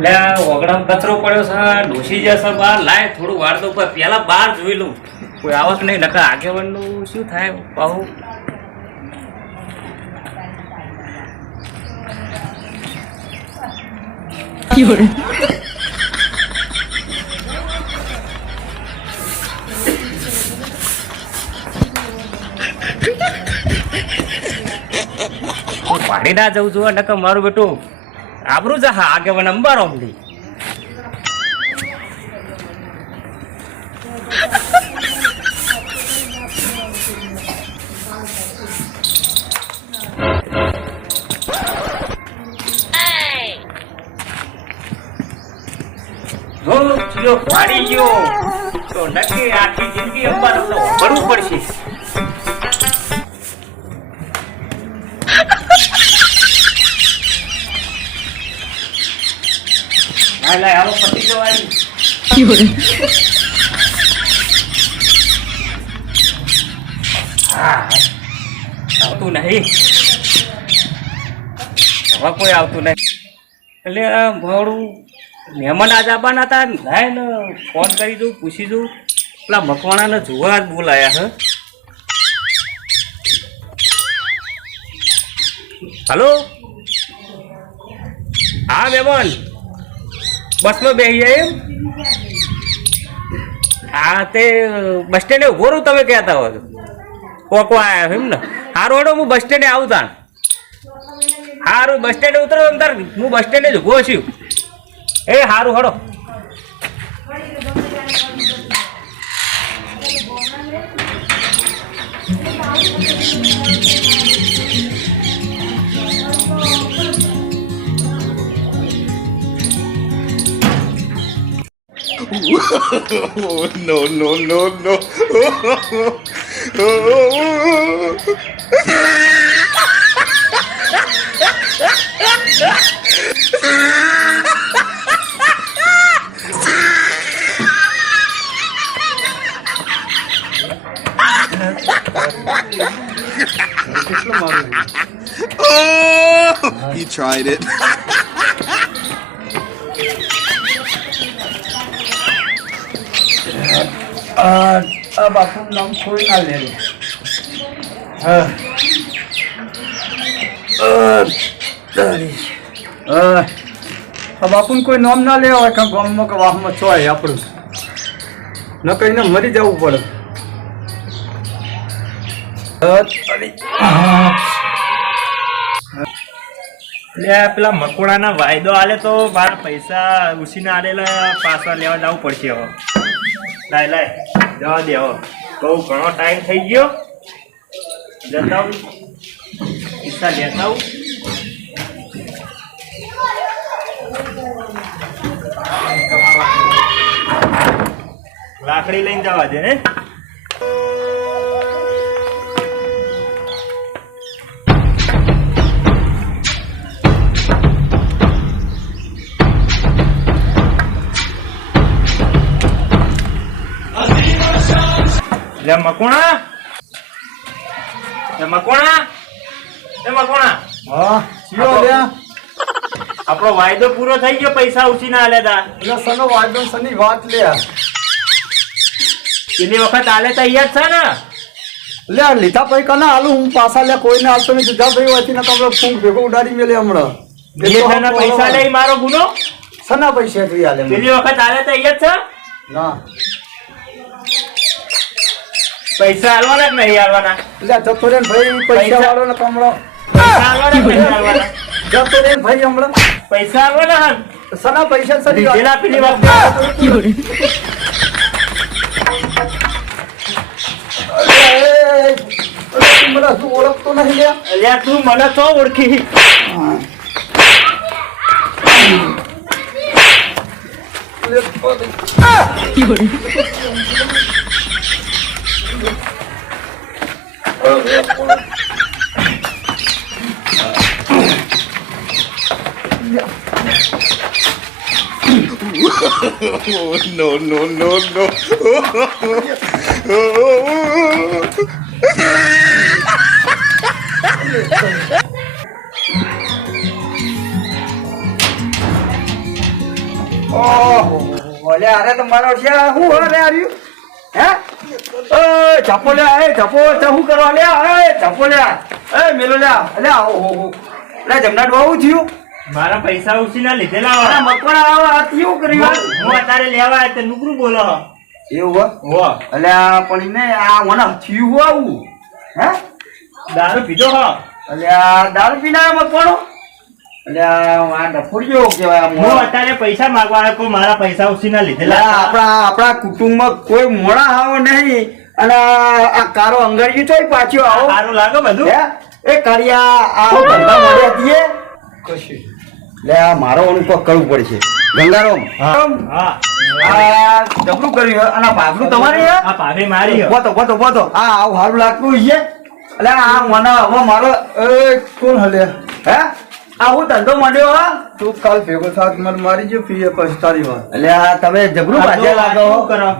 લે ઓગડામાં કચરો પડ્યો છે ડોસી જશે બહાર લાય થોડું વાર તો પેલા બહાર જોઈ લઉં કોઈ આવક નહીં નકા આગેવાનનું શું થાય પાહુ પાડી ના જવું છું નકા મારું બેટું આબરું જા આગેવાન અંબારો અમલી પાડી ગયો તો નક્કી આખી જિંદગી અંબારો ભરવું પડશે લાય આવો પતિ જવાની આવતું નહીં હવે કોઈ આવતું નહીં એટલે મારું મહેમાન આજ આવવાના હતા લાય ને ફોન કરી દઉં પૂછી દઉં પેલા મકવાણાને જોવા જ બોલાયા હે હલો હા મહેમાન બસમાં બેસી જાય એમ હા તે બસ સ્ટેન્ડે ઉભો રહું તમે કહેતા હો કોકો આવ્યા એમ ને સારું હેડો હું બસ સ્ટેન્ડે આવું તાણ સારું બસ સ્ટેન્ડે ઉતરો એમ તાર હું બસ સ્ટેન્ડે જ ઉભો છું એ સારું હેડો no, no, no, no. Oh, he tried it. બાપુ નામ કોઈ ના લે બાપુ કોઈ નામ ના લેવા હોય ગામમાં કે વાહમાં ચોય આપણું ન કહીને મરી જવું પડે પેલા મકોડાના વાયદો આલે તો મારા પૈસા ઉછીને આલેલા પાછા લેવા જવું પડશે હવે લાય લાય જવા દે હવે બહુ ઘણો ટાઈમ થઈ ગયો જતા આવું પૈસા લેતા આવું લાકડી લઈને જવા દે ને મકોણા આપણો વાયદો પૂરો થઈ ગયો પૈસા ઉછી ના આલે તા એટલે સનો વાયદો સની વાત લે પેલી વખત આલે તૈયાર છે ને લે લીધા પૈ કના આલુ હું પાછા લે કોઈને આલતો નહીં જુદા ભાઈ વાતી ના તમને ફૂંક ભેગો ઉડાડી મેલે હમણાં એટલે પૈસા લઈ મારો ગુનો સના પૈસા તું આલે પેલી વખત આલે તૈયાર છે ના પૈસા આલવાના જ નહીં આલવાના એટલે જતો રે ભાઈ પૈસા વાળો ને કમળો જતો રે ભાઈ હમણાં પૈસા આલવાના હન સના પૈસા સરી પેલા પેલી વાત મને તું ઓળખતો નહીં લે અલ્યા તું મને તો ઓળખી No, no, no, no. અરે તમારો છે શું અરે આર્યું હે એ ચપ્પો લે એ ચપ્પો શું કરવા લે એ ચપ્પો લે એ મેલો લે અલે ઓહો લે જમનાટ બહુ થયું મારા પૈસા ઉછીના લીધેલા અરે હો. મકવાણા આવો આ કેવું કર્યું હું અત્યારે લેવા આવ્યો તે નુકરું બોલો હો. એવું હો એટલે આ પણ ને આ મને થયું હું આવું હે દારૂ પીધો હો. એટલે આ દારૂ પીને આવ્યો મકવાણો એટલે આ ડફોડિયો કહેવાય હું અત્યારે પૈસા માંગવા આવ્યો કોઈ મારા પૈસા ઉછીના લીધેલા આપણા કુટુંબમાં કોઈ મોડા આવો નહીં અને આ કારો અંગડીયો તોય પાછો આવો સારું લાગે બધું. હે? એ કાળિયા આ ધંધા મળ્યા દીએ કશું લે આ મારો અનુભવ કરવું પડશે ગંગારામ હા આ જબરું કર્યું અને ભાગનું તમારે આ ભાભી મારી હો. બોતો આ આવું સારું લાગતું છે એટલે આ મને હવે મારો કોણ હલે હે આ હું ધંધો માંડ્યો હા તું કાલ ભેગો થાત મને મારી જો પીએ પછી તારી વાત એટલે આ તમે જબરું પાછા લાગો શું કરો?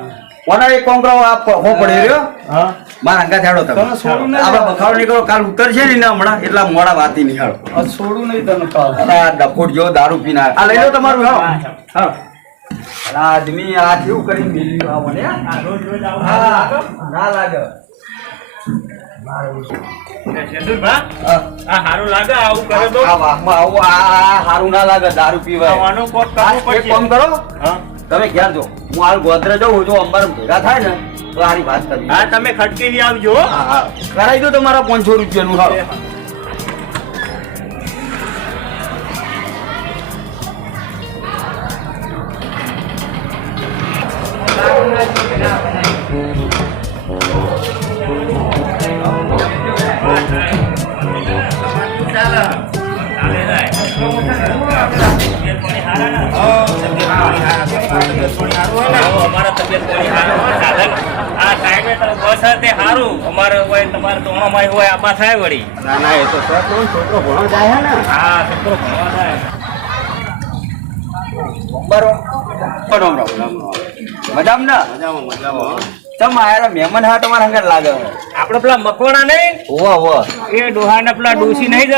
ઓના એક કોંકરો આ હો પડી રહ્યો હા મારા અંગા થાડો તમે આપણે બખાડો નીકળો કાલ ઉતરશે ને હમણાં એટલા મોડા વાતી નિહાળો છોડું નહીં તને કાલ આ ડફોડ જો દારૂ પીના આ લઈ લો તમારું હા હા આ આદમી આ કેવું કરીને મિલ્યું આ મને આ રોજ રોજ આવું હા લાગે? ના લાગે શેતુરભા, હા. આ સારું લાગે આવું કરે તો આ વાહમાં આવું આ હારું ના લાગે દારૂ પીવાય આનું કોક આ કરવું એક કામ પડશે. કરો હા તમે ઘેર જો હું હાલ ગોધરે જાઉં જો અંબાર ભેગા થાય ને તો આની વાત કરવી હા તમે ખટકેલી આવજો હો. હા હા કરાવી દો તમારા 500 રૂપિયાનું હાલો ચાલે જાય. તબિયત પાણી હારા ને? હો, અમારા તબિયત પાણી હારા હોય. સાધન આ ટાઈમે તો બસ હે તે હારું. અમારે હોય તમારે તોણામાં હોય આબા થાય વળી. ના ના એ તો સર છોકરો ભણો જાય હે ને હા છોકરો ભણવા થાય. બરોબર મજામાં ને તમ આયા મહેમાન હા તમારા હંગાત લાગે આપડે પેલા મકવાણા નહીં ઓવા એ ડોહાને પેલા ડોસી નહીં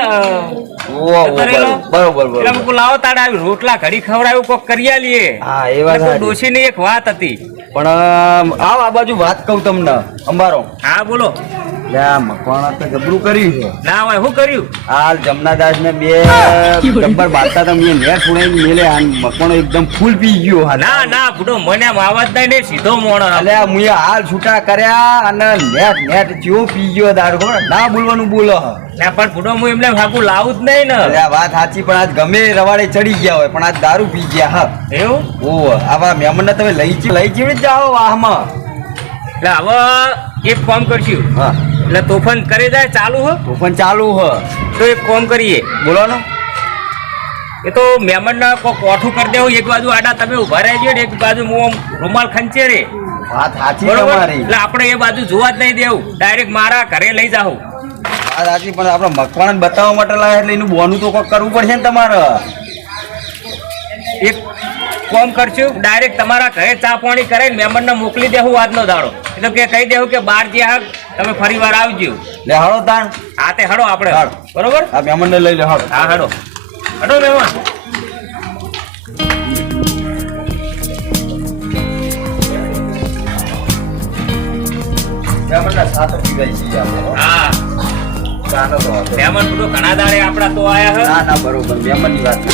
બરોબર એટલે મુકુ લાવો તાડે આવી રોટલા ઘડી ખવડાવ્યું કોક કરી આલીએ. હા એ વાત સાચી. ડોસી ની એક વાત હતી. પણ આવ આ બાજુ વાત કહું તમને અંબારો હા બોલો. લ્યા મકવાણા તો જબરું કર્યું છે ના હોય શું કર્યું? હાલ જમનાદાસ ને બે ડબ્બર બાંધતા તો મેં નેટ છોડાઈને મેલે આ મકવાણો એકદમ ફૂલ પી ગયો હા ના ના બુડો મને આમ આવાજ નહીં ને સીધો મોણો. અલ્યા મુએ હાલ છૂટા કર્યા અને નેટ ચેવો પી ગયો દારૂ ખબર ના બોલવાનું બોલો ના પણ બુડો હું એમને હાકું લાવું જ નહીં ને. અલ્યા વાત સાચી પણ આજ ગમે એ રવાડે ચડી ગયા હોય પણ આજ દારૂ પી ગયા હા એવું ઓ આવા મહેમાનને તમે લઈ જીવી જ જાઓ વાહમાં એટલે હવે એક કામ કરશું. હા એટલે તોફાન કરી જાય ચાલુ હો તો પણ ચાલુ હ તો એક કામ કરીએ. બોલો ને એ તો મહેમાનને કોક કોઠું કરી દેવું. એક બાજુ આડા તમે ઉભા રહેજો ને એક બાજુ હું આમ રૂમાલ ખંચે રે વાત સાચી બરોબર. તમારી એટલે આપણે એ બાજુ જોવા જ નહીં દેવું. ડાયરેક્ટ મારા ઘરે લઈ જાઉં. વાત સાચી પણ આપણે મકવાણ બતાવવા માટે લાવે એટલે એનું બોનું તો કોક કરવું પડશે ને તમારે એક કોમ કરશું ડાયરેક્ટ તમારા ઘરે ચા પાણી કરાવીને મહેમાનને મોકલી દેવું આજનો દાડો. એટલે કે કહી દેવું કે બહાર જ્યાં તમે ફરી વાર આવજો. લે હળો તાણ હા તે હડો આપણે હાલો. બરોબર. આ મહેમાનને લઈ લે હળો હા હડો હડો મહેમાન. મહેમાનના સાતો પીવાય છે આપણે હા ચાલો તો વાંધો નહીં. મહેમાન બધું ઘણા દાડે આપણા તો આયા ના ના બરોબર મહેમાનની વાત હે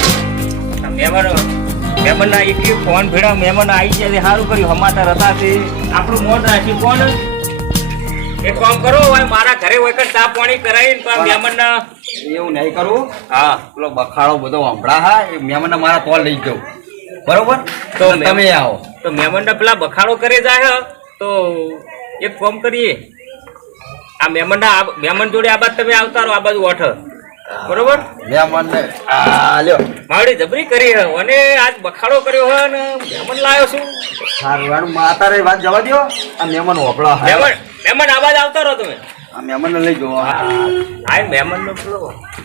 મહેમાન ના એક ફોન ભેડા મહેમાન આવી જાય સારું કર્યું. હમાતા હતા તે આપણું મોઢ રાખ્યું. કોણ એક કામ કરો હોય મારા ઘરે હોય કે ચા પાણી કરાવીને પણ મહેમાન એવું નહીં કરવું હા પેલો બખાડો બધો હંભળા હા એ મહેમાનને મારા તો લઈ જાઉં બરોબર તો તો તમે આવો તો મહેમાનને પેલા બખાડો કરે જાય હે, તો એક કામ કરીએ આ મહેમાન જોડે આ બાજુ તમે આવતા રહો આ બાજુ ઓઠ બરોબર. મહેમાનને આ લ્યો માવડી જબરી કરી હે અને આજ બખાડો કર્યો હે ને મહેમાન લાવ્યો છું. સારું એનું માતા રે વાત જવા દ્યો આ મહેમાન હોપળા મહેમાન આ બાજુ આવતા રહો તમે. આ મહેમાનને લઈ જાઓ આ મહેમાન નો પેલો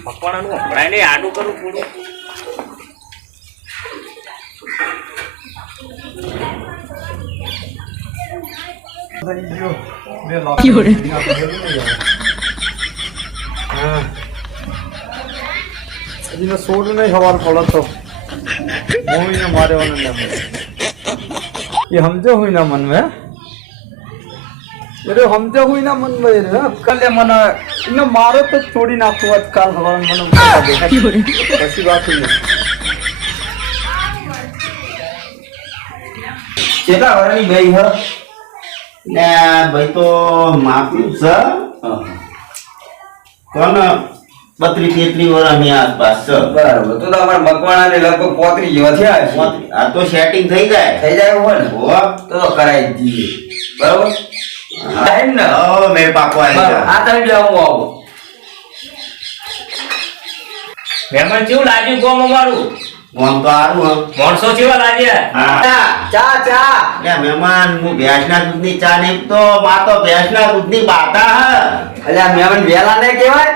મકવાણાનું હમણાં ને આડું કરું થોડું. છોડ નહીં સવાર પડે તો મોવીને મારેવાનો એ સમજો હોય ના મનમાં એટલે સમજો હોય ના મનમાં કાલે મને એને મારો તો છોડી નાખવું આજ કાલ સવારે મને પછી વાત નહીં કેટલા વર્ષની ભાઈ હ ને ભાઈ તો માપ્યું છે કોણ 32-33 વર્ષની આસપાસ છે. બરાબર તો અમારા મકવાણા ને લગભગ 35 જેવા થયા છે. આ તો સેટિંગ થઈ જાય એવું હોય ને હોવા તો કરાવી દઈએ બરાબર ટાઈમ ને મેં પાકો આવી આ તમે બે હું આવું મહેમાન કેવું લાગ્યું કોમ અમારું આમ તો સારું માણસો કેવા લાગ્યા ચા ચા લે મહેમાન હું ભેંસના દૂધની ચા નહીં તો માં તો ભેંસના દૂધની બાતા હ એટલે આ મહેમાન વેલા ને કહેવાય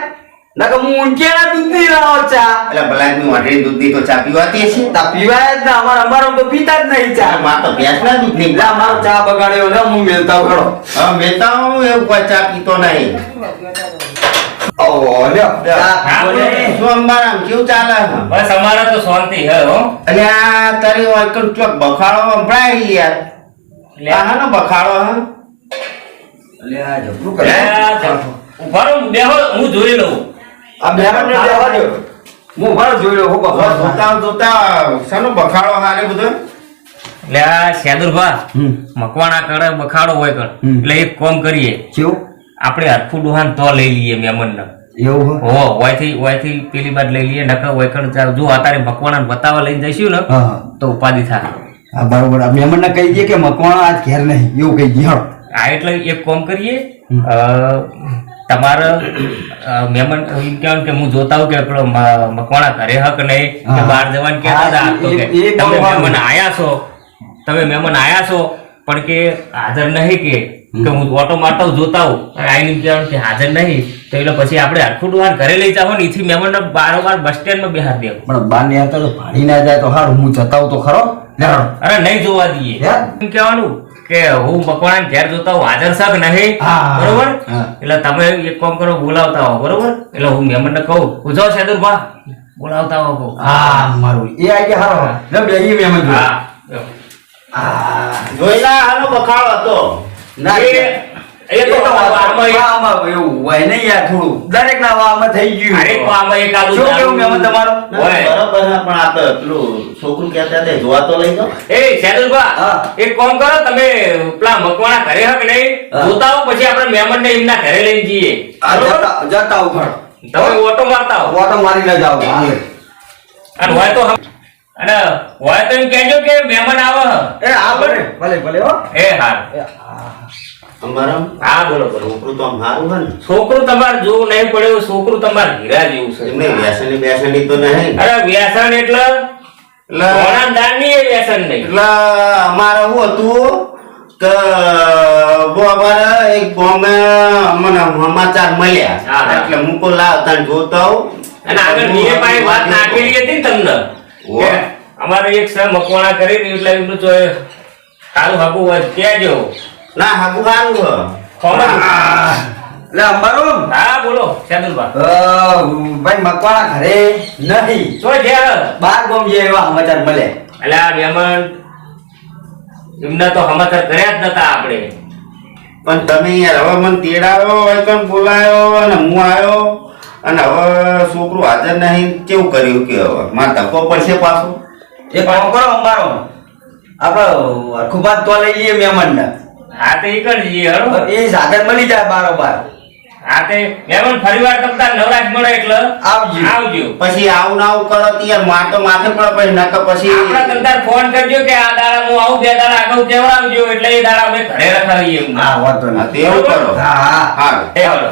નકર હું ઊંચેના દૂધની લાવો ચા એટલે ભલાની વાટણી દૂધની તો ચા પીવાતી છે. તા પીવાય જ ને અમારો તો પીતા જ નહીં ચા માં તો ભેંસના દૂધની એટલે અમારો ચા બગાડ્યો ને હું મેલતા ખરો હા મેં તો એવું કોઈ ચા પીતો નહીં. ઓહો લ્યો ચા હા, બોલો. શું અંબારામ કેવું ચાલે છે? બસ અમારે તો શાંતિ હે હો અલ્યા તારી વાંકણ ચોક બખાડો સંભળાય યાર. લે. આ હાનો બખાડો હ? એટલે આ જબરું લે, કરે ઉભા રહો, બેહો, હું જોઈ લઉં આ મહેમાન ને લેવા દો હું બહાર જોઈ લઉં હું બસ જોતા જોતા શાનો બખાડો હાલે બધો? લે આ શેદુરભા મકવાણા કરે બખાડો હોય કર એટલે એક કામ કરીએ કેવું આપણે હરફું ડોહાન તો લઈ લઈએ મહેમાનને એવું હો ઓયથી પેલી બાદ લઈ લઈએ નકર ઓયકણ જો અત્યારે મકવાણા બતાવવા લઈને જઈશું ને હા હા તો ઉપાધિ થાય હા બરોબર આ મહેમાન ને કહી દઈએ કે મકવાણા આજ ઘેર નહીં એવું કહી દઈએ હા આ એટલે એક કામ કરીએ તમારે મહેમાન એમ કહેવાનું કે હું જોતા હોઉં કે પેલો મકવાણા ઘરે હક નહીં કે હા. બહાર જવાનું કહેતા હતા તો કે એ તમે બરોબર. મહેમાન આયા છો પણ કે હાજર નહીં કે હું ઓટો મારતો જોતા હોઉં અને આઈને એમ કહેવાનું કે હાજર નહીં તો એટલે પછી આપણે હરખું ડોહાન ઘરે લઈ જાવ ને એથી મહેમાનને બારોબાર બસ સ્ટેન્ડમાં બેહાર દેવું પણ બાર ને આવતા તો ભાડી ના જાય તો હારું હું જતાવું તો ખરો લેવાનો. અરે નહીં જોવા દઈએ યાર. એમ કહેવાનું કે હું મકવાણા ઘેર જોતા હોઉં હાજર શક નહીં હા. બરોબર હા. એટલે તમે એક કામ કરો બોલાવતા હો બરોબર એટલે હું મહેમાનને કહું પૂછો શેદુરભા બોલાવતા હો કહું હા મારું એ આઈ હારો ને બેહી મહેમાન જોડે. હા હા જોઈલા હાનો બખાડો હતો? ના એ તો વારમાં એક- વારમાં એવું હોય નહીં યાર થોડું દરેક ના વારમાં થઈ ગયું અરે વારમાં એકાદું શું કેવું જાણું. મહેમાન તમારું ના, હોય. બરોબર છે, પણ આ તો પેલું છોકરું કહેતા હતા જોવા તો લઈ જાઓ. એ શેદુરભા હા. એક કામ કરો તમે પેલા મકવાણા ઘરે હક નહીં હા. જોતા હો પછી આપણે મહેમાનને એમના ઘરે લઈને જઈએ આ બરોબર? જતા ઉઘાડ તમે ઓટો મારતા હો ઓટો મારીને જાઓ હાલે અને હોય તો અને હોય તો એમ કહેજો કે મહેમાન આવે એ આ ભલે ભલે ભલે હો એ હાર એ આ. અમારા હા બોલો બોલો છોકરું તો આમ સારું છે ને? છોકરું તમારે જોવું નહીં પડ્યું છોકરું તમારે હીરા જેવું છે એમને વ્યસની બેસની તો નહીં. અરે વ્યસન એટલે એટલે ઘોડા દાનની એ વ્યસન નહીં એટલે અમારે શું હતું કે બહુ અમારે એક ગામે અમને સમાચાર મળ્યા હા, હા. એટલે હું કો લાવ તને જોતો આવું. અને આગળ બીએ પાસે વાત નાખેલી હતી ને તમને ઓ. કે અમારે એક સર મકવાણા કરી હતી એટલે એમનું તો સારું હાકું હોય તો કહેજો ના હાકું સારું છે. ખબર? લે અંબારું હા બોલો શેદુરભા ભાઈ મકવાણા ઘરે નહીં શું છે બાર ગામ જે એવા સમાચાર મળે એટલે આ મહેમાન એમને તો સમાચાર કર્યા જ નતા આપણે પણ તમે યાર હવે મને તેડાવ્યો હોય તો બોલાયો અને હું આવ્યો અને હવે છોકરું હાજર નહીં કેવું કર્યું કે હવે મારે ધક્કો પડશે પાછો. એ કામ કરો અંબારો આપણે હરખુબાદ તો લઈ લઈએ મહેમાન ને હા તો એ કરી જઈએ હળો એ સાધન મળી જાય બારોબાર હા તે મહેમાન ફરીવાર તમતાર નવરાશ મળે એટલે આવજો. આવજો પછી આવું ના આવું કરો તો યાર માર તો માથે પડે પછી નકર પછી આપણા તમતાર ફોન કરજો કે આ દાડા હું આવું 2 દાડા આગળ કેવડાવજો એટલે એ દાડા અમે ઘરે રખાવીએ એમને. હા વાંધો હા, નહીં તો એવું કરો. હા હા હા એ હળો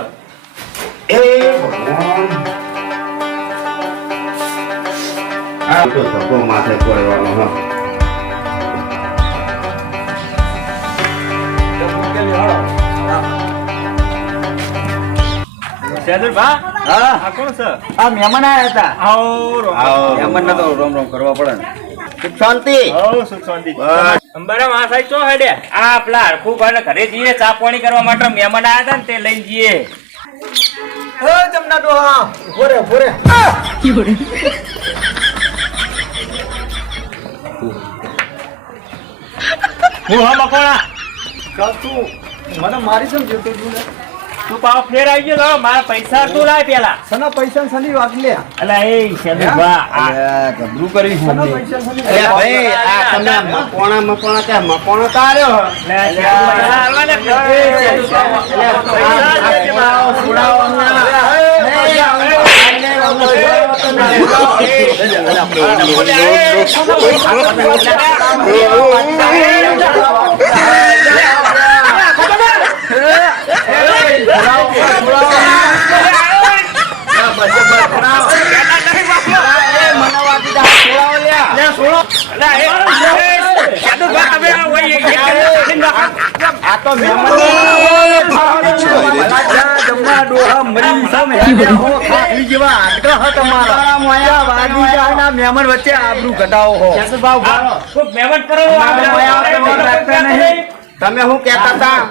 એ ભગવાન આ તો ધક્કો માથે પડવાનો હા. શેદુરભા હા આ કોણ છે આ મહેમાન આયા હતા આવો આવો. મહેમાન તો રોમ રોમ કરવા પડે ને સુખ શાંતિ સુખ શાંતિ બસ. અંબારામ આ સાઈડ ચો હેડે આ પેલા હરખુભાઈ ઘરે જઈએ ચા પાણી કરવા માટે મહેમાન આયા હતા ને તે લઈને જઈએ એ જમના ડોહા ભોરે ભોરે હું હા મકોણા ચાલ તું મને મારી કેમ જતો તું લે? તું પાવ ફેર આવી ગયો લાવો, મારા પૈસા તું લાય પેલા. સના પૈસા ને સની વાત લે. અલા એ શેદુભા આ ગબરું કરી સના પૈસા સની અરે ભાઈ આ તમે મકોણા ત્યાં મકોણો તો આવ્યો લે શેદુભા હાલવા ને આ તો મહેમાન વચ્ચે આબરૂ ઘટાવો હો. મહેમાન કરો તમે શું કેતા હતા?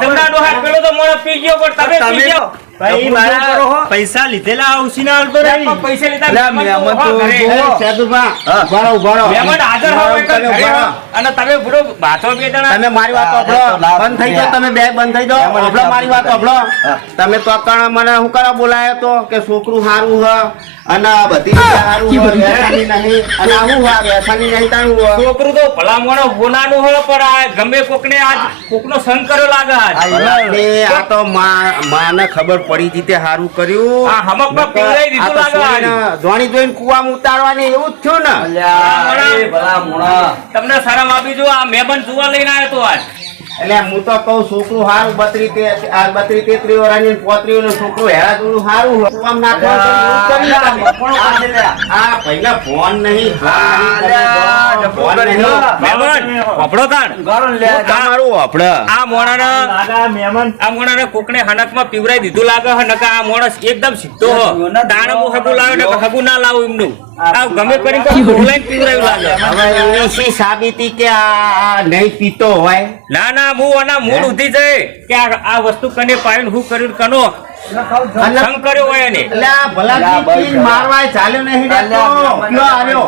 જમણા ડોહા પેલો તો મોણો પી ગયો પણ તમે પી તમે ગયો. ભાઈ મારા પૈસા લીધેલા ઉસીના હાલતો નહીં. પૈસા લીધા અલ્યા, મહેમાન તો ઘરે. જુઓ. સેદુભા, ઉભા રહો. મહેમાન હાજર હોય તો તમે ઘરે ઉભા રહો. હોય. અને તમે બુડો બાથો બે જણા તમે મારી વાત સાંભળો. બંધ થઈ જાઓ, તમે બે બંધ થઈ જાઓ. સાંભળો મારી વાત સાંભળો. તમે તો કણ મને શું કરવા બોલાયો તો કે છોકરું સારું હ અને બધી રીતે સારું હ, વ્યસની નહીં. અને આવું હ, વ્યસની નહીં તારું હ. છોકરું તો ભલા મોણો હોનાનું હોય પણ આ ગમે કોકને આજ કોકનો સંગ કર્યો લાગે આજ. ભલાને આ તો માને ખબર પડી હતી તે સારું કર્યું. આ હમકમાં પીવડાવી દીધું આ તો લાગે આજ. છોડીને ધોણી ધોઈને કૂવામાં ઉતારવાની એવું જ થયું ને. અલ્યા, એ ભલા મોણા. તમને શરમ આપી જો આ મહેમાન જોવા લઈને આવ્યો તો આજ. એટલે હું તો કહું છોકરું સારું 32 33 વર્ષની 35 નું છોકરું હેરા જોડું સારું હ. કૂવામાં નાખવાનું તો એવું કરી નાખે. મકોણો કાઢી લે. આ પહેલા ફોન નહીં ફોન નહીં. મહેમાન વાપરો તાણ. ગાળો લે. તમારું આપડે આ મોણાને કોકને હનકમાં પીવરાઈ દીધું લાગે હ નકા આ મોણસ એકદમ સીધો હ. તાણ હું હગું લાવ્યો નકા હગું ના લાવું એમનું. આ ગમે કરીને કોઈ બોલાઈને પીવરાયું લાગે. હવે એની શી સાબિતી કે આ નહીં પીતો હોય? ના ના હું આના મૂળ ઉધી જાય કે આ વસ્તુ કને પાડીને હું કર્યું કનો સંગ કર્યો હોય એને. એટલે આ ભલાથી પીને મારવાય ચાલ્યો નહીં રહેતો. કયો આવ્યો?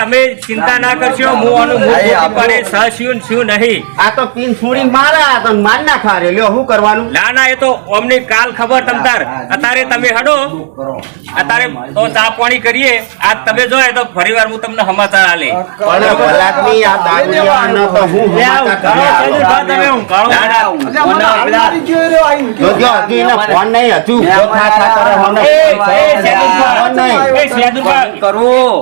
તમે ચિંતા ના કરશો હું આનું મૂળ ગોતી પાડે સહસ્યું શું નહીં. આ તો પીન છોડી મારા તો માર નાખા રે. લ્યો શું કરવાનું? ના ના એ તો અમને કાલ ખબર તમતાર અત્યારે તમે હડો અત્યારે તો ચા પાણી કરીએ આજ તમે જોયે તો ફરી વાર હું તમને સમાચાર આલે. પણ ભલાદમી આ દારૂડિયાનો તો હું સમાચાર તમને આલો. ના, ના. જોજો, હજુ એને ફોન નહીં, હજુ ઉભો થા કરે મને. ફોન નહીં.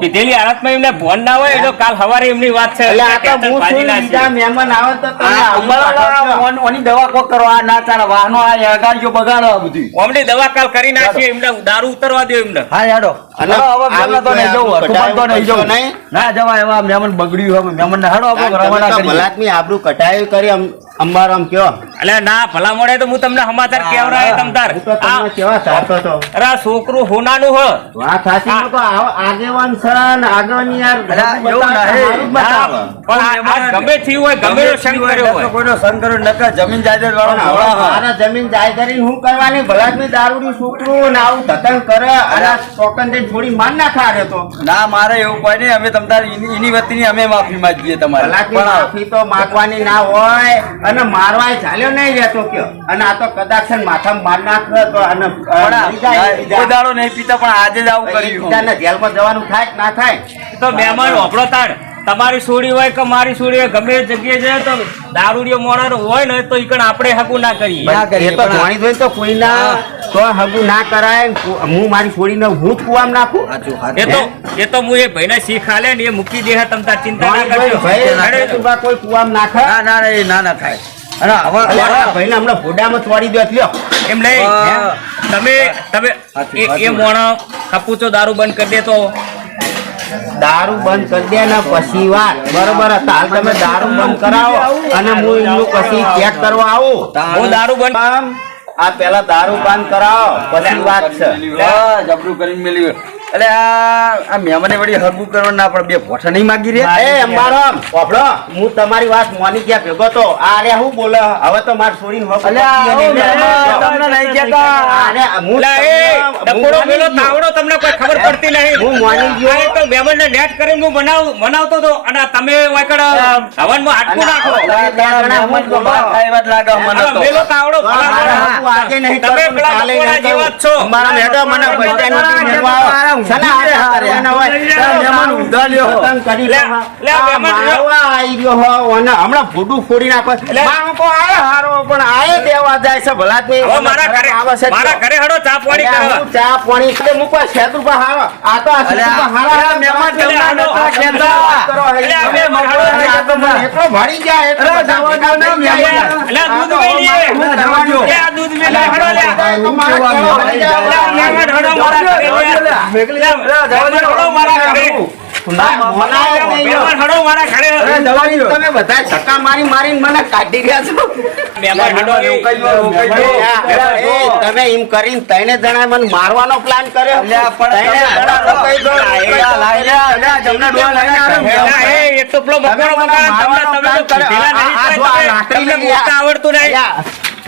પીધેલી હાલતમાં એમને ફોન ના હોય એટલે કાલ સવારે એમની વાત છે. એટલે આ તો હું ભાજી છું, નાખી. બીજા મહેમાન આવે તો તમે આવું પાછો. ઓની દવા કોક કરો. આ ના ચાલે. વાહનો આ અગાડજો બગાડો આ બધી. અમની દવા કાલ કરી નાખીએ એમને દારૂ ઉતરવા દો એમને. હા યાડો. અને હવે મહેમાન તો નહીં જવું. હરખું તો નહીં જવું. નહીં? ના જવાય. હવે આ મહેમાન બગડ્યું હવે મહેમાન ને હાડો આપણે તમે રવાના તો કરીએ. ભલાદમી આબરૂ કટાયું કરી અંબારો આમ કયો. એટલે ના ભલા મળે તો હું તમને સમાચાર કેવરાય તમતાર. હું તો તમને કેવા ચાહતો હતો. અરે આ છોકરું હોનાનું હ. વાત સાચી. હું તો આગેવાન છે ને આગેવાની યાર અલા, એવું બતાવે, નહીં. સારું જ બતાવે. પણ આ ગમે થયું હોય ગમે એનો સંગ કર્યો હોય. કોઈનો સંગ કર્યો નકર જમીન જાયદાદ વાળો પણ હવે ભોળા હા. મારા જમીન જાય કરીને હું કરવાની? ભલાદમી દારૂડિયું છોકરું ને આવું ધતંગ કરે અને આ ચોકન દઈને છોડી માર નાખા રે તો. ના મારે એવું કોઈ નહીં. અમે તમતાર એની વતીની અમે માફી માંગીએ તમારે. ભલાદમી પણ માફી તો માંગવાની ના હોય અને મારવાય ચાલ્યો નહીં રહેતો કયો. અને આ તો કદાચ છે ને માથામાં માર નાખે તો અને મરી જાય ને કોઈ દાડો નહીં પીતા પણ આજે જ આવું કર્યું. બીજાને જેલમાં જવાનું થાય કે ના થાય? તો મહેમાન વાપરો તાણ. તમારી સોડી હોય કે મારી સોડી હોય ગમે એ જગ્યાએ જાય તો દારૂડિયો મોણો હોય ને તો ઈકણ આપણે હકું ના કરીએ. ના કરીએ, એ તો પણ ધોણી ધોઈને તો કોઈના તો હગું ના કરાય. હું મારી છોડીને હું જ કુવામાં નાખું. એ તો હું એ ભાઈને શીખ આલે ને એ મૂકી દે તમતાર ચિંતા ના ધોણી કરજો. ધોઈને ભાઈ નાખે કોઈ કુવામાં નાખે. ના ના એ ના ના થાય. અને હવે ભાઈને હમણાં ફોડામાં ચોરી દો લ્યો. એમ નહીં તમે એ મોણો કપૂચો દારૂ બંધ કરી દે તો દારૂ બંધ કરી દે ને પછી વાત બરોબર હતા. હાલ તમે દારૂ બંધ કરાવો અને હું એમનું પછી ચેક કરવા આવું. હું દારૂ બંધ આ પેલા દારૂ બંધ કરાવો પછી વાત છે. જબરું કરીને મેલ્યું. એટલે આ મહેમાને વળી હગું કરવા ના પણ બે ભોઠા નહીં માગી રહ્યા એ અમારો વાપરો હું તમારી વાત મોની ગયા ભેગો તો આરે હું બોલે હવે તો માર છોડીને હક અલ્યા, આવો મહેમાન, તમને નહીં કહેતા. આરે હું લા, એ ડફોડો પેલો તાવડો તમને કોઈ ખબર પડતી નહીં. હું માની ગયો. આ તો મહેમાનને નેટ કરીને હું બનાવતો હતો અને તમે વાકડ હવનમાં હાટકું નાખો. મહેમાન તો બહાર ખાય એવા જ લાગે મને આ તો. પેલો તાવડો આજે નહીં તમે પેલા કાલે બપોરા નહીં જેવા જ છો. અમારા મેડમ મને બધાનું મેળવા આવો. સલા હારે હોય. મહેમાન ઉધા લ્યો. પતંગ કરી લે, લે, આ મહેમાન મારવા આઈ ગયો હો અને હમણાં ભૂડું ફોડી નાખો મારો કો આય હારો પણ આય દેવા જાય છે ભલાદમી હવે મારા ઘરે હડો ચા પાણી કરવા. ચા પાણી એટલે મૂકવા શેતુભા હારો આ તો આ શેતુભા હારા મહેમાન તમને નતા કહેતા. આ તો મને એટલો ભરી જાય એટલો અરે, જવા દો ને, મહેમાન. લે, દૂધ લઈ લઈએ. જવા દો. લે, આ દૂધ લઈ લે, હડો લે. હું કેવા મહેમાન લે, મહેમાન હડો મારા ઘરે લે. લે, મહેમાન હડો મારા ઘરે. મહેમાન હડો મારા ઘરે. તમે બધા ધક્કા મારી મારીને મને કાઢી ગયા છો મહેમાન હડો એવું એ, તમે એમ કરીને ત્રણે જણા મને મારવાનો પ્લાન કર્યો અલ્યા, પણ ત્રણે તમે જણા તો કહી દો. જમણા ડોહા લઈને આવ્યો. એ એક તો પેલો તમે બકરો મને બકરો મારવાનો તમે તો plan કર્યો. ભીલા નહીં આ થાય, લાકડી તમને લઈ મોટા આવડતું નહીં.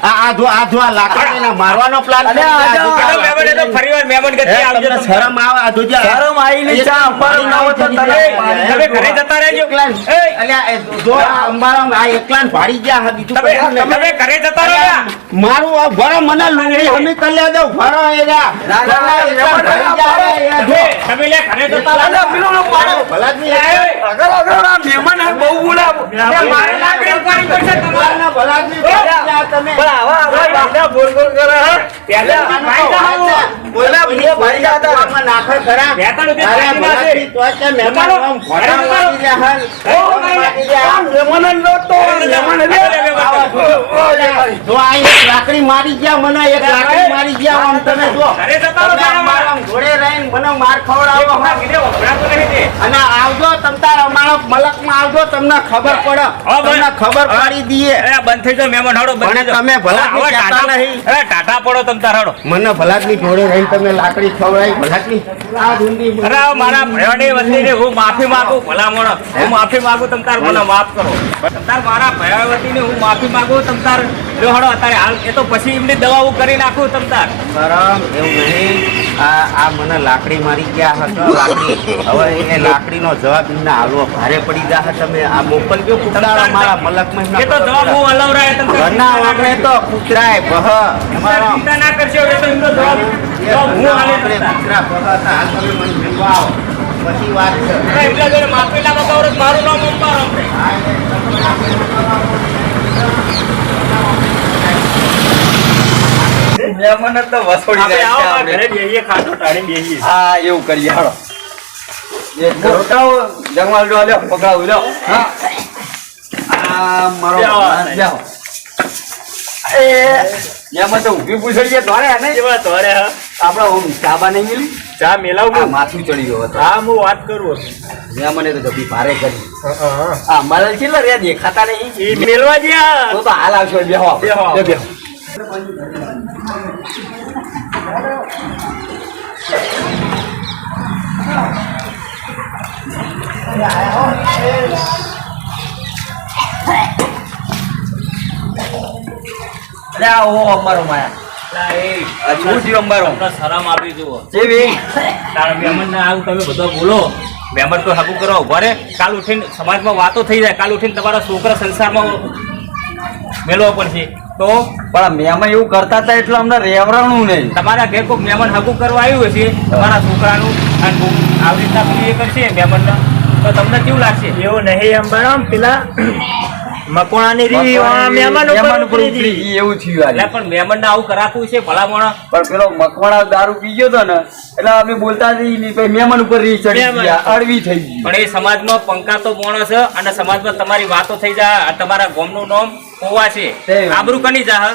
આ લાકડીને મારવાનો પ્લાન અલ્યા, આ જો, હડો, મહેમાન એ તો ફરીવાર મહેમાન ગતિ આવજો તમને તમે. શરમ આવે આ જોજો. શરમ આવીને ચા ઉપાડી ના હોય તો તમે તમે ઘરે જતા રહેજો. એકલા- એ, અલ્યા, એ જો આ અંબારામ આ એકલાને ભાડી ગયા હા, બીજું તમે કશું નહીં. તમે ઘરે જતા રહો. મારું આ ભરો મને લુંગડી હમી કરી લે દઉં ભરો એ રા. ના, ના, એકલા ભાડી ગયા રે, એ જો. તમે લે ઘરે જતા રહો. અલ્યા, પેલો પાડો. ભલાદમી અગર અગર આ મહેમાન આ બહુ બોલે. મારે લાકડી ઉપાડી પડશે તમારે. ભલાદમી તમે પણ આવા બાપડા બોલ બોલ કરે હે. પહેલા ભાઈ જાઓ. ઓલા ભીએ ભાઈ જાતા. આમાં નાખો ખરા. બેતાળું તે અરે ખાઈ ના ભલાદમી, તો છે મહેમાન ઉતારો. આમ ઘોડા ઉતારો. મારી રહ્યા હાલ. મારી રહ્યા. મહેમાન નો તો મહેમાન જો આ એક લાકડી મારી ગયા મને એક લાકડી મારી ગયા આમ તમે જો ઘરે જતા રહો તમે આમ તમારા. આમ ઘોડે રહીને મને માર ખવડાવો હમણાં કીધે વપરાતું નહીં તે. અને આવજો તમ તાર અમારા મલકમાં આવજો તમને ખબર પડે હા, ભાઈ. તમને ખબર પડી દઈએ અરે બંધ થઈ જાઓ મહેમાન હડો બંધ થઈ પણ જાઓ. તમે ભલા હવે કહેતા ટાટા નહીં. અરે ટાટા પડો તમ તાર હડો. મને ભલાદની ઘોડે રહીને તમે લાકડી ખવડાવી ભલાદની આ ધૂંધી અરે આ મારા ભયોની વતીને હું માફી માંગુ ભલા માણસ. હું માફી માંગુ તમ તાર મને માફ કરો. તમ તાર મારા ભયો વતીને હું માફી માંગુ તમ તાર જો હડો અત્યારે હાલ એ તો પછી એમની દવાઓ કરી નાખું તમ તાર. ગરમ એવું નહીં આ મને લાકડી મારી ગયા હતા લાકડી હવે એ લાકડીનો જવાબ એમને હાલવો ભારે પડી ગયા તમે આ મોકલજો કુકડાળા મારા મલકમાં એ તો જવાબ હું અલવરાય તમ તાર. ઘરના વાંકડે તો કૂતરાય બહ તમ તાર ચિંતા ના કરશો એ તો એમનો જવાબ હું આલે તમ તાર. કૂતરા બહ હતા હાલ તમે મને ભેગવા આવો પછી વાત છે અરે એટલા જોડે માફી ના બતાવો તો મારું નામ અંબારો આપણે. મહેમાન તો વસોડી આપણે જાય આવો છે આ આપણે. ઘરે બેહીએ ખાટો ટાળી બેહીએ. હા એવું કરીએ હાલો રોટાઓ જમવા લો લ્યો પકડાવ લ્યો હા આ મારો બેહો. બેહો. એ મહેમાન તો ઊભી પૂછડીએ ધોરે ને કેવા તોરે હા? આપડે ઓમ ચાબા નહીં મિલી ચા મેલાવ આ માથું ચડી ગયો હતો હા હું વાત કરું મહેમાને તો ગભી ભારે કરી આ મારે કેટલા રે દેખાતા નહીં એ મેલવા જ્યાં તો હાલ આવશો બેહો બેહો. બેહો અરે આ ઓ અમારો માયા આ છૂટ્યો અમારો શરમ આપી જુઓ જેવી તારા મહેમાનને આવું તમે બધો બોલો મહેમાન તો હાકુ કરવા ઉભા રે કાલ ઉઠીને સમાજમાં વાતો થઈ જાય કાલ ઉઠીને તમારા છોકરા સંસારમાં મેળવો પડશે તો પણ મહેમાન એવું કરતા હતા એટલે અમને રેવરાણું નહીં તમારા ઘેર કોઈ મહેમાન હાકુ કરવા આવ્યું હશે તમારા છોકરાનું અને બહુ આવી રીતના પેલું એ કરશે મહેમાનને તો તમને કેવું લાગશે એવું નહીં અંબારામ પેલા મકોણાની રીવી વાળા મહેમાન મહેમાન ઉપર ઉપર ઉતરી ઉતરી હતી. ગઈ એવું થયું આજે. એટલે પણ મહેમાનને આવું કરાતું છે ભલામણ પણ પેલો મકવાણા દારૂ પી ગયો હતો ને એટલે અમે બોલતા જ નહીં પછી મહેમાન ઉપર રી ચડી મહેમાન. ગયા અળવી થઈ ગઈ પણ એ સમાજમાં પંકાતો માણસ છે અને સમાજમાં તમારી વાતો થઈ જાય આ તમારા ગામનું નામ હોવા છે તે. આબરૂ કની જા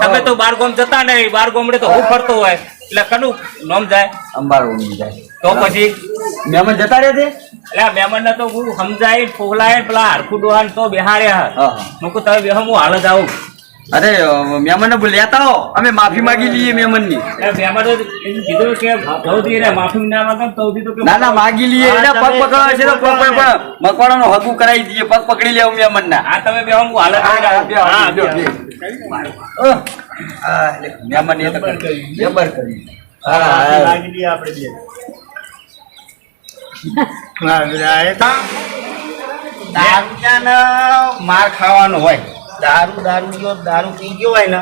તમે તો બાર ગામ જતા નહીં બાર ગામડે તો હું ફરતો હોય એટલે કનું નામ જાય અંબારો ઉડી જાય તો પછી મહેમાન જતા રહ્યા તે એટલે આ મહેમાનને તો હું સમજાય ફોગલાય પેલા હરખું ડોહાન તો બેહાડ્યા હા, હા. મૂકું તમે બેહો હું હાલ જ આવું અરે મહેમાનને લેતા આવો, અમે માફી માંગી લઈએ મહેમાનની. ના ના માગી લઈએ, એના પગ પકડવા છે તો પગ પણ મકવાણાનું હગું કરાવી દઈએ, પગ પકડી લેવું મહેમાનના. મહેમાન એ તો જબર કરી. દારૂડિયાને માર ખાવાનો હોય, દારૂ પી ગયો હોય ને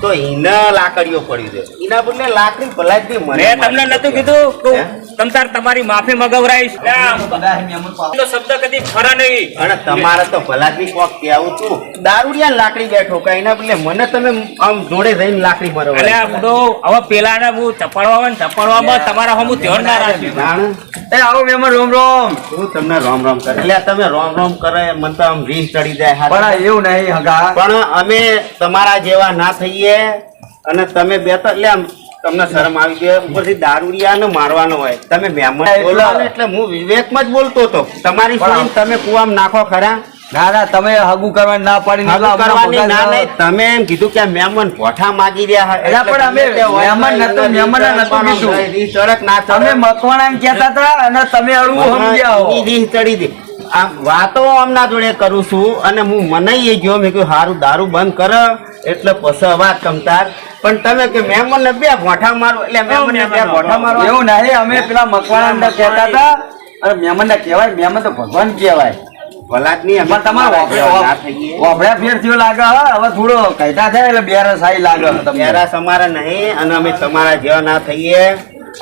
તો એને લાકડીઓ પડી દે, એના બદલે લાકડી ભલા જ નહીં મેં તમને મને નતું કીધું કે તમ તાર તમારી માફી મગાવરાઈશ. એનો શબ્દ કદી ખરા નહીં. અને તમારે તો ભલા જ નહીં કોક કેવું છું, દારૂડિયા લાકડી બેઠો કે એના બદલે મને તમે આમ જોડે જઈને લાકડી અલે મરવા આ બુડો હવે પેલાને હું ચપાડવામાં તમારા હમું ધ્યાન ના રાખ્યું. જાણ એ આવો મહેમાન, રોમ રોમ. હું તમને રોમ રોમ કરે એટલે તમે રોમ રોમ કરે મને તો આમ રીહ ચડી જાય હાથ. પણ એવું નહીં હગા, પણ અમે તમારા જેવા ના થઈએ અને તમે બે તો એટલે આમ તમને શરમ આવી ગયો, ઉપરથી દારૂડિયાને મારવાનો હોય, તમે મહેમાન બોલો એટલે હું વિવેકમાં જ બોલતો હતો. તમારી છોડીને તમે કુવામાં નાખો ખરા? ના ના તમે હગું કરવાની ના પાડી હગું કરવાની ના નહીં, તમે એમ કીધું કે આ મહેમાન પોઠા માગી રહ્યા એટલે પણ અમે મહેમાન નતું, મહેમાનને નતું કીધું. રીહ ચડક ના તમે ચડક મકવાણા એમ કહેતા હતા અને તમે અળવું સમજ્યા હો. ઈ રીહ ચડી હતી. આ વાતો આમના જોડે કરું છું અને હું મનાઈએ ગયો, મેં કહ્યું હારું દારૂ બંધ કર એટલે પછી વાત કમતાર. પણ તમે કે મહેમાનને બે ગોઠા મારો એટલે મહેમાનને બે ગોઠા મારો એવું નહીં, અમે પેલા મકવાણા કહેતા હતા અને મહેમાનને કહેવાય, મહેમાન તો ભગવાન કહેવાય. ભલા જ નહીં, અમે પણ તમારે તમારા ના થઈએ. વાપડ્યા ફેર થયો લાગે હે. હવે થોડો કહેતા થાય એટલે બેરસ આઈ લાગે તમને. ત્યારે અમારા નહીં અને અમે તમારા જેવા ના થઈએ.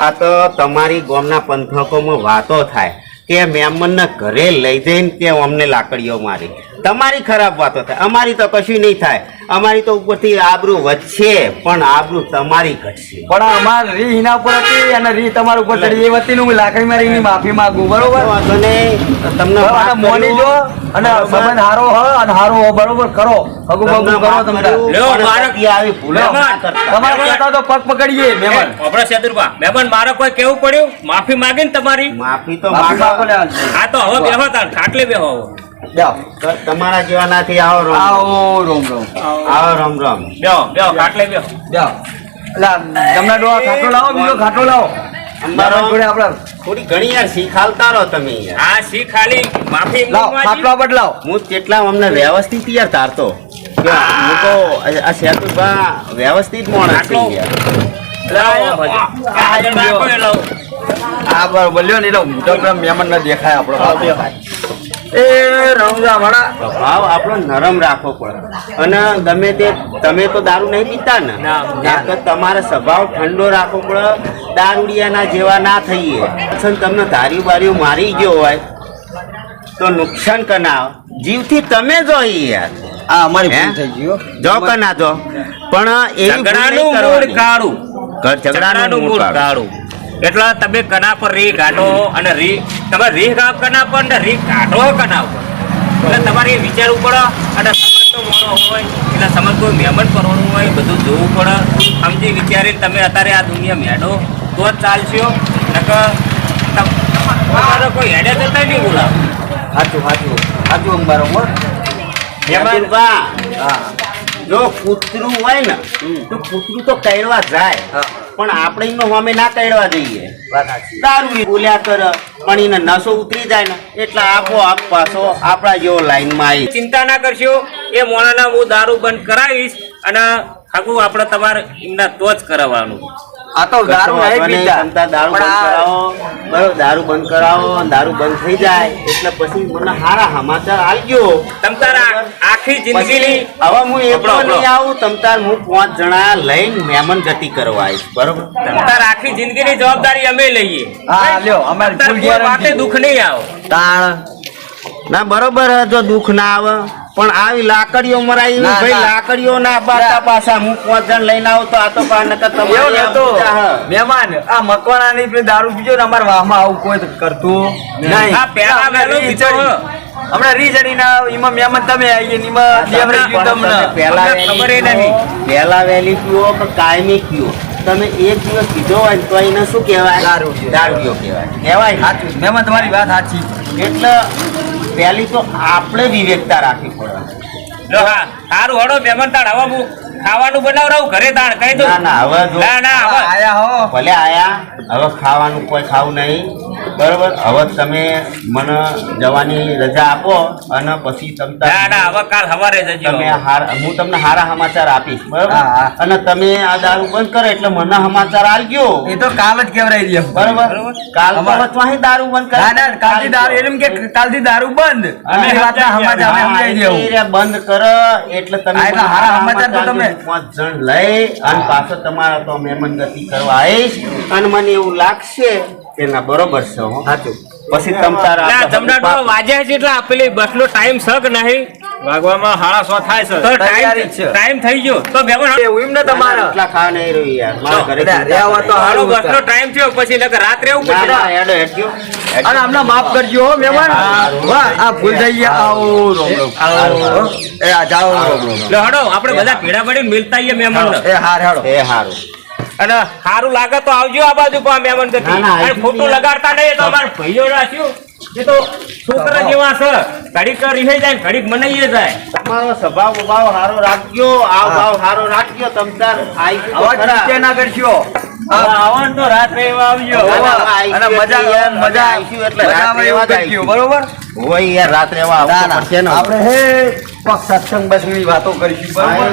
આ તો તમારી ગામના પંથકોમાં વાતો થાય કે મહેમાનને ઘરે લઈ જઈને કે અમને લાકડીઓ મારી. તમારી ખરાબ વાતો થાય, અમારી તો કશું નહીં થાય. અમારી તો ઉપરથી આબરૂ વધશે પણ આબરૂ તમારી ઘટશે. પણ અમાર રી એના ઉપર હતી અને રી તમારા ઉપર ચડી, એ વતીનું હું લાકડી મારીની માફી માંગુ, બરોબર? વાંધો નહીં, તમને અને માફ મોની જો કર્યું. અને સંબંધ હારો હ અને હારો હો, બરોબર કરો, હગું તમને બગું કરો માફ તમે. કર્યું, લ્યો, પણ મારે- પછી આવી ભૂલો ના મહેમાન, કરતા. તમારે કહેતા તો પગ પકડીએ મહેમાન. આપણે સેતુરભા મહેમાન મારે કોઈ કેવું પડ્યું? માફી માંગી ને તમારી. માફી તો માફી માંગો. માંગો ને. હા તો હવે બેહો તાર ખાટલે બેહો હવે. જાઓ. તમારા જેવા નાથી આવો રોમ આવો રોમ રોમ. આવો રોમ રોમ. બેહો ખાટલે બેહો. જાઓ. એટલે જમણા ડોહા ખાટલો લાવો, બીજો ખાટલો લાવો. અંબારો જોડે આપડે થોડી ઘણી યાર શીખાલતા રહો તમે યાર. આ સી ખાલી માફી લાવો, ખાટલો બદલાવો. હું કેટલા અમને વ્યવસ્થિત યાર તારતો કે હું તો આ શેતુભા વ્યવસ્થિત માણસ છે યાર. આ બરોબર લ્યો ને, એટલે મોટો પેલા મહેમાનને દેખાય આપણો. એ રમજા વાળા. ભાવ આપણો નરમ રાખવો પડે અને ગમે તે તમે તો દારૂ નહીં પીતા ને, એક તો તમારે સ્વભાવ ઠંડો રાખવો પડે. દારૂડિયાના જેવા ના થઈએ. તમને ધાર્યું બાર્યું મારી ગયો હોય તો નુકસાન કના જીવથી તમે જો યાર. આ અમારી હે? ભૂલ થઈ ગયો. જો કે ના જો પણ એવી ભૂલ ઝઘડાનું નહીં મૂળ કરવાની. કાળું. ઝઘડાનું મૂળ કાઢો. કાળું. એટલે તમે કના પર રી કાઢો અને રી તમે રી ગાવ કના પર ને રી કાઢો કના પર. એટલે તમારે એ વિચારવું પડે અને સમાજ તો મોણો હોય એટલે સમાજ કોઈ મહેમાન કરવાનું હોય બધું જોવું પડે. સમજી વિચારીને તમે અત્યારે આ દુનિયા મેળો તો જ ચાલશો. નકર તમારે કોઈ હેડે જતા નહીં બોલાવો. સાચું સાચું સાચું બરોબર. શેતુભા, હા જો કૂતરું હોય ને તો કૂતરું તો કહેવા જાય હા. પણ આપણે એનો સામે ના કહેવા જઈએ. વાત સાચી. દારૂ બોલ્યા કરે પણ એને નશો ઉતરી જાય ને એટલે આપોઆપ પાછો આપણા જેવો લાઈનમાં આવી. ચિંતા ના કરશો, એ મોણાના હું દારૂ બંધ કરાવીશ અને હગું આપણે તમારે એમના તો જ કરાવવાનું. આ તો દારૂ નહીં પીતા. તમતાર દારૂ પણ બંધ આ- કરાવો, બરોબર? દારૂ બંધ કરાવો, દારૂ બંધ થઈ જાય એટલે પછી મને સારા સમાચાર આલજો. તમતારા આખી પછી જિંદગીની હવે હું એકલો હંભળો, નહીં આવું, તમતાર હું 5 જણા લઈને મહેમાન ગતિ કરવા આવીશ, બરોબર? તમતાર આખી જિંદગીની જવાબદારી અમે લઈએ. હા લ્યો અમારી તમતાર ફૂલ કોઈ વાતે guarantee. દુઃખ નહીં આવે. તાણ ના બરોબર હે, જો દુઃખ ના આવે પણ આવી લાકડીઓ મરાઈ ના, ભાઈ, ના. લાકડીઓ ના બાતા પાછા હું 5 જણ લઈને આવું તો આ તો પા નકર એવું તમારી નતું. આ બધા હે. મહેમાન આ મકવાણાની પેલી દારૂ પીજો ને અમારા વાહમાં આવું કોઈ તો કરતું નહીં. આ પહેલા વહેલું રી પીતો ચડી. હો. હમણાં રી ચડી ના એમાં મહેમાન તમે આવીએ ને એમાં દેવ રહી ગયું તમને. પહેલા અમને ખબર ય વહેલી નહીં. પીવો, પહેલા વહેલી પીવો કે કાયમી પીવો, તમે એક દિવસ પીધો હોય ને તો એને શું કહેવાય? દારૂડિયો. દારૂડિયો કહેવાય. કહેવાય ને? સાચું મહેમાન તમારી વાત સાચી. એટલે પહેલી તો આપણે વિવેકતા રાખવી પડે. લો હા, સારું હડો મહેમાન તાણ હવે હું ખાવાનું બનાવરાવું ઘરે તાણ કહી દઉં. ના ના હવે જો ના હવે આયા હો ભલે આયા હવે ખાવાનું કોઈ ખાવું નહીં બરોબર હવે તમે મને જવાની રજા આપો અને પછી ના હવે કાલ સવારે જજો. તમે હું તમને સારા સમાચાર આપીશ બરોબર હા, હા. અને તમે આ દારૂ બંધ કરો એટલે મને સમાચાર આલજો એ તો કાલ જ કેવરાઈ દે બરોબર કાલ તો અમાર- વચમાં દારૂ બંધ કરી ના ના કાલથી દારૂ એમ કે કાલથી દારૂ બંધ અને એ વાતના સમાચાર અમે સમજાઈ દેવું. બંધ કરો એટલે તમે આ એટલા હારા સમાચાર તો તમે- 5 જણ લઈ અને પાછો તમારા તો મહેમાન ગતિ કરવા આવીશ અને મને એવું લાગશે કે ના બરોબર છે હો સાચું પછી તમ તારા ના તમને તો વાજ્યા છે એટલે પેલી બસનો ટાઈમ છે કે નહીં વાગવામાં 6:30 થાય છે તો તૈયારી જ છે. ટાઈમ થઈ ગયો તો મહેમાન એવું એમ ને તમારે એટલા ખાવા નહીં રહ્યું યાર મારા ઘરે એટલે રહેવા તો હાલો હારું બસનો ટાઈમ થયો પછી નકર રાત રહેવું ના પડશે. ના હેડો હેડજો અને અમને માફ કરજો હો મહેમાન વાહ આ ભૂલ થઈ ગયા આવો રોમ એ આ જાઓ રોમ એટલે હડો આપણે બધા ભેળા પડીને મિલતા આવીએ મહેમાનને. એ હાર હેડો એ હારું અને સારું લાગે તો આવજો આ બાજુ પણ મહેમાન ગતિ. ના, ના, અને ખોટું લગાડતા નહીં એ તો અમારા ભાઈઓ રાખ્યું એ તો છોકરા જેવા છે ઘડીક રિહાઈ જાય ને ઘડીક મનાઈએ જાય. તમારો સ્વભાવ બભાવ સારો રાખજો આવ ભાવ સારો રાખજો તમ તાર આઈ અવાજ નીચે ના કરશો આવવાનું તો રાત રહેવા આવજો. અને મજા આવીશું એટલે મજા આવે એવું કરજો બરોબર હોય યાર રાત રહેવા ના આવવું ના પડશે ને આપણે હે પક્ષ સત્સંગ બસ ની વાતો કરીશું બરોબર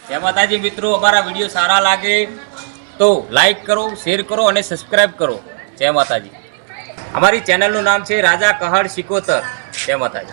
જય માતાજી મિત્રો, અમારા વિડીયો સારા લાગે તો લાઈક કરો, શેર કરો અને સબસ્ક્રાઇબ કરો. જય માતાજી. અમારી ચેનલનું નામ છે રાજા કહડ સિકોતર. જય માતાજી.